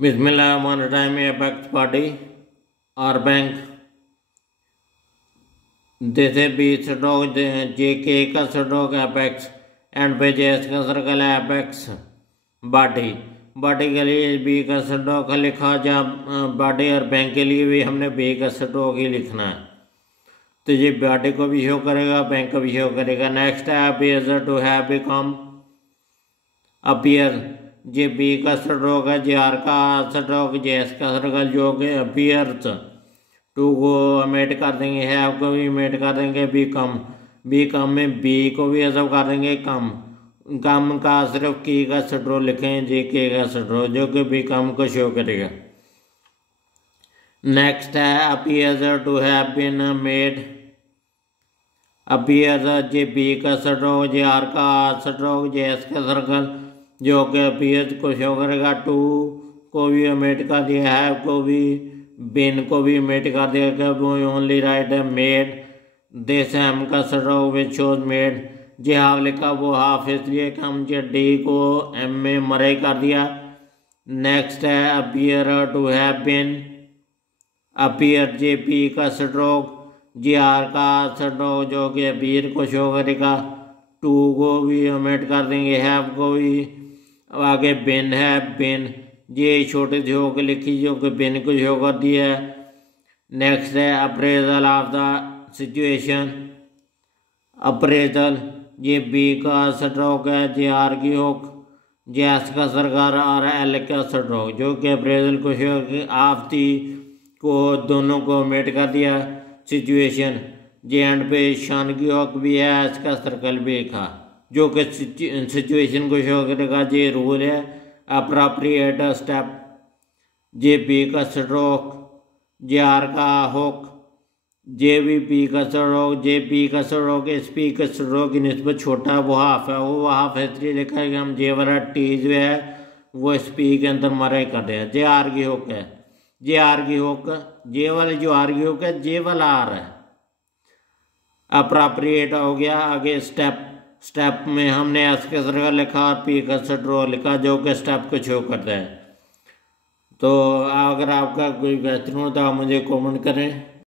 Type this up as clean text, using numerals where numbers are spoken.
Bismillahirrahmanirrahim. Apex Party or bank. This is B stroke JK का stroke apex and पे JS का circle है apex body. Body के लिए बी का स्ट्रोक लिखा जब बॉडी और बैंक के लिए भी हमने बी का स्ट्रोक ही लिखना है, तो ये बॉडी को भी शो करेगा, बैंक को भी शो करेगा। नेक्स्ट है appear to have become. Appear ये बी का स्ट्रोक है, जे आर का स्ट्रोक, जे एस का सर्कल जो कि अपीयर्स टू को मेट कर देंगे, हैव को भी मेट कर देंगे, बिकम में बी को भी हज़फ कर देंगे, कम का सिर्फ की का स्ट्रोक लिखें, जे के का स्ट्रोक जो कि बी कम को शो करेगा। नेक्स्ट है appear to have been made. Appear J B का स्ट्रोक, जे आर का स्ट्रोक, जे एस का सर्कल जो कि अपीयर को शो करेगा। टू को भी मेट कर दिया, हैव को भी, बीन को भी मेट कर दिया। वो ओनली राइट है मेड। दिस एम का stroke which shows made. J half लिखा वो हाफ इसलिए कम, जे डी को एम में मरे कर दिया। नेक्स्ट है appear to have been. Appear J P का स्ट्रोक, जे आर का स्ट्रोक जो कि अपीयर को शो करेगा। टू को भी ओमिट कर देंगे, हैव को भी। आगे बिन है, बिन ये छोटे से होकर लिखी जो कि बिन को शो कर दिया है। नेक्स्ट है appraisal of the situation. Appraisal ये बी का स्ट्रोक है, जे आर की होक, जे एस का सरकार और एल का स्ट्रोक जो कि अप्रेजल को शो ऑफ दी को दोनों को मेट कर दिया। सिचुएशन जे एंड पे शान की होक भी है, एस का सर्कल भी था जो कि सिचुएशन को शो करेगा। जे रूल है अप्रोप्रिएट स्टेप। जे बी का स्ट्रोक, जे आर का होक, जे भी पी का स्ट्रोक, जे पी का स्ट्रोक इस पी का स्ट्रोक की निस्बत छोटा है, वो हाफ है, वो हाफ इसलिए लिखा है कि हम जे वाला टी जो है वो इस पी के अंदर मरे कर दिया। जे आर की होक है, जे आर की होक, जे वाले जो आर की होक है, जे वाला आर है। अप्रोप्रिएट हो गया। आगे स्टेप में हमने एस का सर्कल लिखा और पी का स्ट्रोक लिखा जो कि स्टेप को शो करता है। तो अगर आपका कोई क्वेश्चन हो तो आप मुझे कमेंट करें।